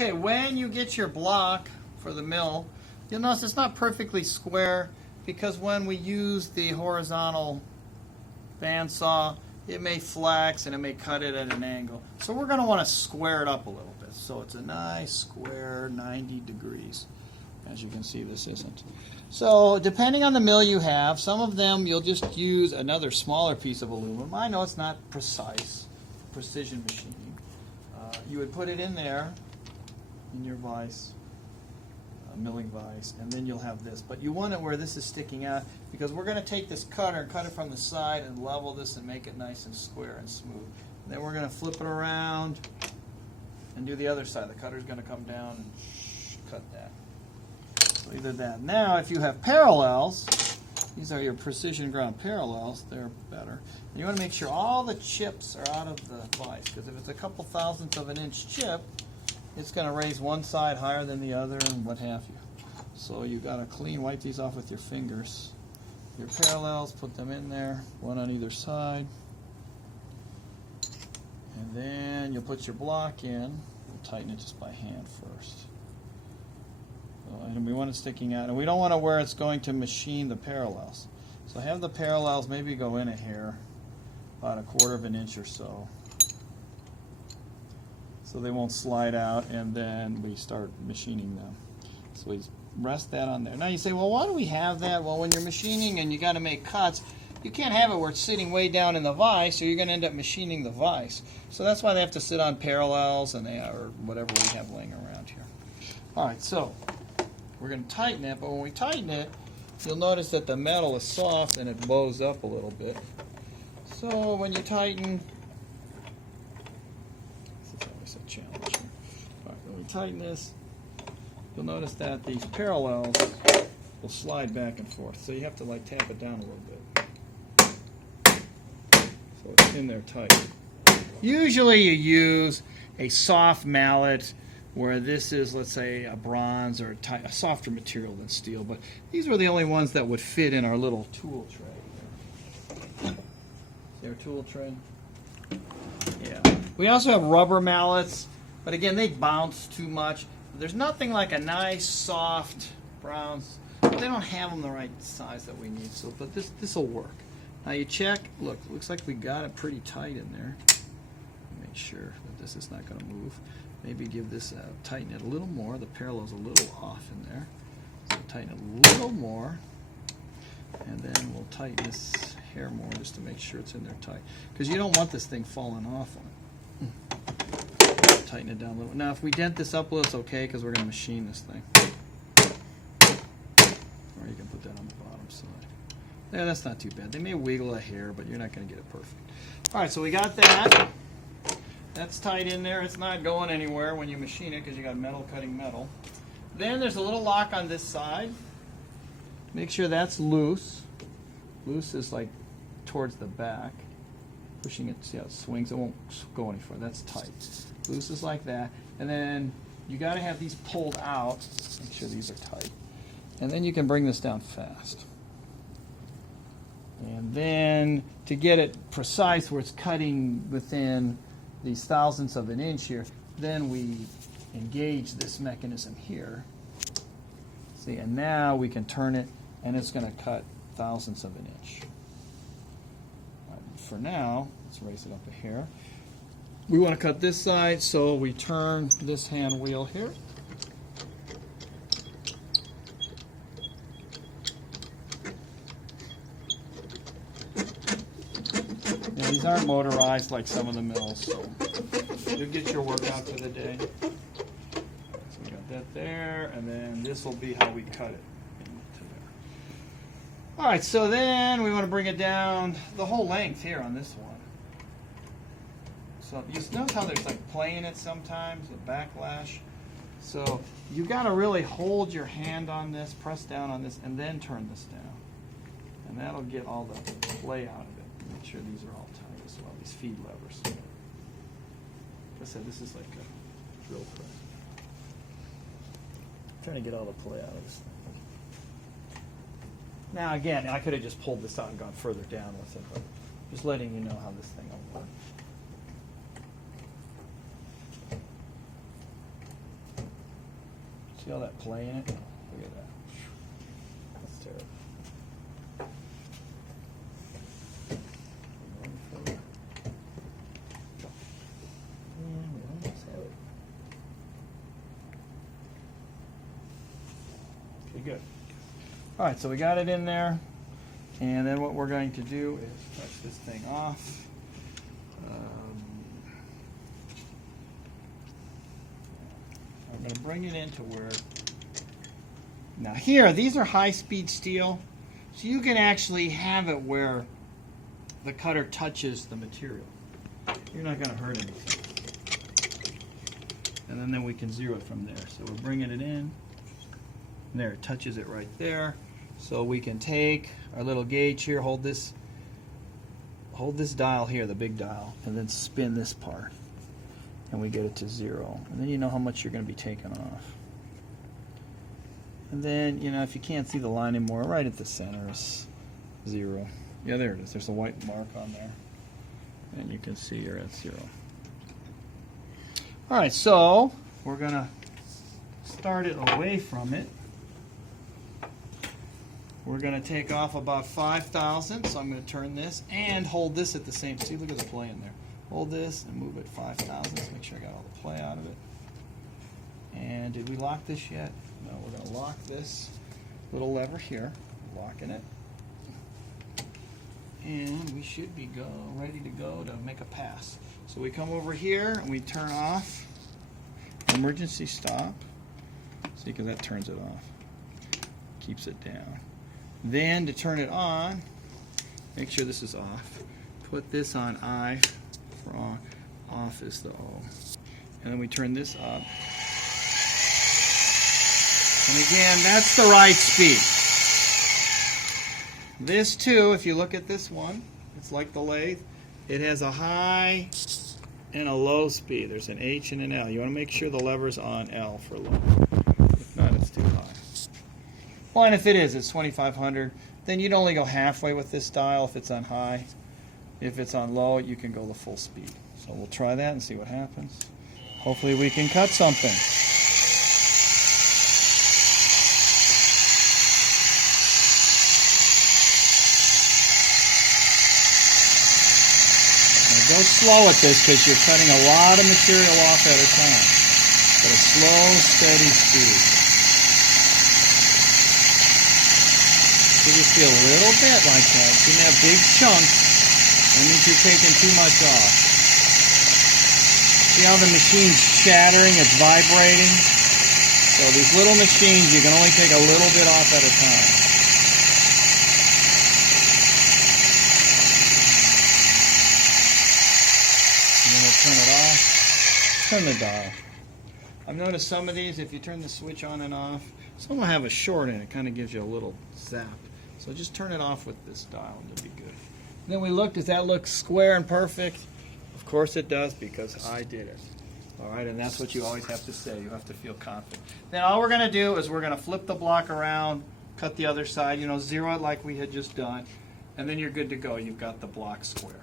Okay, when you get your block for the mill, you'll notice it's not perfectly square because when we use the horizontal bandsaw, it may flex and it may cut it at an angle. So we're going to want to square it up a little bit. So it's a nice square 90 degrees. As you can see, this isn't. So depending on the mill you have, some of them you'll just use another smaller piece of aluminum. I know it's not precise, precision machining. You would put it in there, in your vise, milling vise, and then you'll have this. But you want it where this is sticking out because we're going to take this cutter and cut it from the side and level this and make it nice and square and smooth. And then we're going to flip it around and do the other side. The cutter's going to come down and cut that. So either that. Now if you have parallels, these are your precision ground parallels, they're better. And you want to make sure all the chips are out of the vise because if it's a couple thousandths of an inch chip, it's going to raise one side higher than the other and what have you. So you got to wipe these off with your fingers. Your parallels, put them in there, one on either side. And then you'll put your block in. We'll tighten it just by hand first. So, and we want it sticking out. And we don't want to where it's going to machine the parallels. So have the parallels maybe go in a hair, about 1/4 of an inch or so. So they won't slide out, and then we start machining them. So we rest that on there. Now you say, well, why do we have that? Well, when you're machining and you got to make cuts, you can't have it where it's sitting way down in the vise, or you're going to end up machining the vise. So that's why they have to sit on parallels and or whatever we have laying around here. All right, so we're going to tighten it, but when we tighten it, you'll notice that the metal is soft and it bows up a little bit. So when you tighten, challenge here. All right, when we tighten this, you'll notice that these parallels will slide back and forth. So you have to like tap it down a little bit. So it's in there tight. Usually you use a soft mallet where this is, let's say, a bronze or a softer material than steel, but these were the only ones that would fit in our little tool tray. See our tool tray? Yeah. We also have rubber mallets, but again, they bounce too much. There's nothing like a nice, soft bronze. They don't have them the right size that we need, so but this will work. Now you check. Look, looks like we got it pretty tight in there. Make sure that this is not going to move. Maybe give this tighten it a little more. The parallel's a little off in there, so tighten it a little more, and then we'll tighten this hair more just to make sure it's in there tight, because you don't want this thing falling off on it. Tighten it down a little. Now if we dent this up a little, it's okay because we're going to machine this thing. Or you can put that on the bottom side. Yeah, that's not too bad. They may wiggle a hair, but you're not going to get it perfect. Alright, so we got that. That's tight in there. It's not going anywhere when you machine it because you got metal cutting metal. Then there's a little lock on this side. Make sure that's loose. Loose is like towards the back. Pushing it, see how it swings, it won't go any further. That's tight. Loose is like that. And then you got to have these pulled out. Make sure these are tight. And then you can bring this down fast. And then to get it precise where it's cutting within these thousandths of an inch here, then we engage this mechanism here. See, and now we can turn it and it's going to cut thousandths of an inch. For now, let's raise it up a hair. We want to cut this side, so we turn this hand wheel here. Now, these aren't motorized like some of the mills, so you'll get your work out for the day. So we got that there, and then this will be how we cut it. Alright, so then we want to bring it down the whole length here on this one. So you notice how there's like play in it sometimes, the backlash. So you got to really hold your hand on this, press down on this, and then turn this down. And that'll get all the play out of it. Make sure these are all tight as well, these feed levers. Like I said, this is like a drill press. I'm trying to get all the play out of this thing. Now again, I could have just pulled this out and gone further down with it, but just letting you know how this thing will work. See all that play in it? Look at that. That's terrible. And we almost have it. Okay, good. All right, so we got it in there. And then what we're going to do is touch this thing off. I'm going to bring it into where... Now here, these are high-speed steel, so you can actually have it where the cutter touches the material. You're not going to hurt anything. And then we can zero it from there. So we're bringing it in. There, it touches it right there. So we can take our little gauge here, hold this dial here, the big dial, and then spin this part. And we get it to 0. And then you know how much you're going to be taking off. And then, you know, if you can't see the line anymore, right at the center is 0. Yeah, there it is. There's a white mark on there. And you can see you're at 0. All right, so we're going to start it away from it. We're going to take off about 5 thousandths, so I'm going to turn this and hold this at the same time. See, look at the play in there. Hold this and move it 5 thousandths. Make sure I got all the play out of it. And did we lock this yet? No, we're going to lock this little lever here. Locking it. And we should be ready to go to make a pass. So we come over here and we turn off emergency stop. See, because that turns it off. Keeps it down. Then to turn it on, make sure this is off. Put this on I for on. Off is the O. And then we turn this up. And again, that's the right speed. This too, if you look at this one, it's like the lathe. It has a high and a low speed. There's an H and an L. You want to make sure the lever's on L for low. If not, it's too high. Well, and if it is, it's 2500. Then you'd only go halfway with this dial if it's on high. If it's on low, you can go the full speed. So we'll try that and see what happens. Hopefully we can cut something. Now go slow at this because you're cutting a lot of material off at a time. But a slow, steady speed. So just feel a little bit like that. You can have big chunks. That means you're taking too much off. See how the machine's shattering, it's vibrating? So these little machines, you can only take a little bit off at a time. And then we'll turn it off. Turn the dial. I've noticed some of these, if you turn the switch on and off, some will have a short in it. It kind of gives you a little zap. So just turn it off with this dial and it'll be good. And then we look, does that look square and perfect? Of course it does, because I did it. All right, and that's what you always have to say. You have to feel confident. Then all we're going to do is we're going to flip the block around, cut the other side, you know, zero it like we had just done, and then you're good to go. You've got the block square.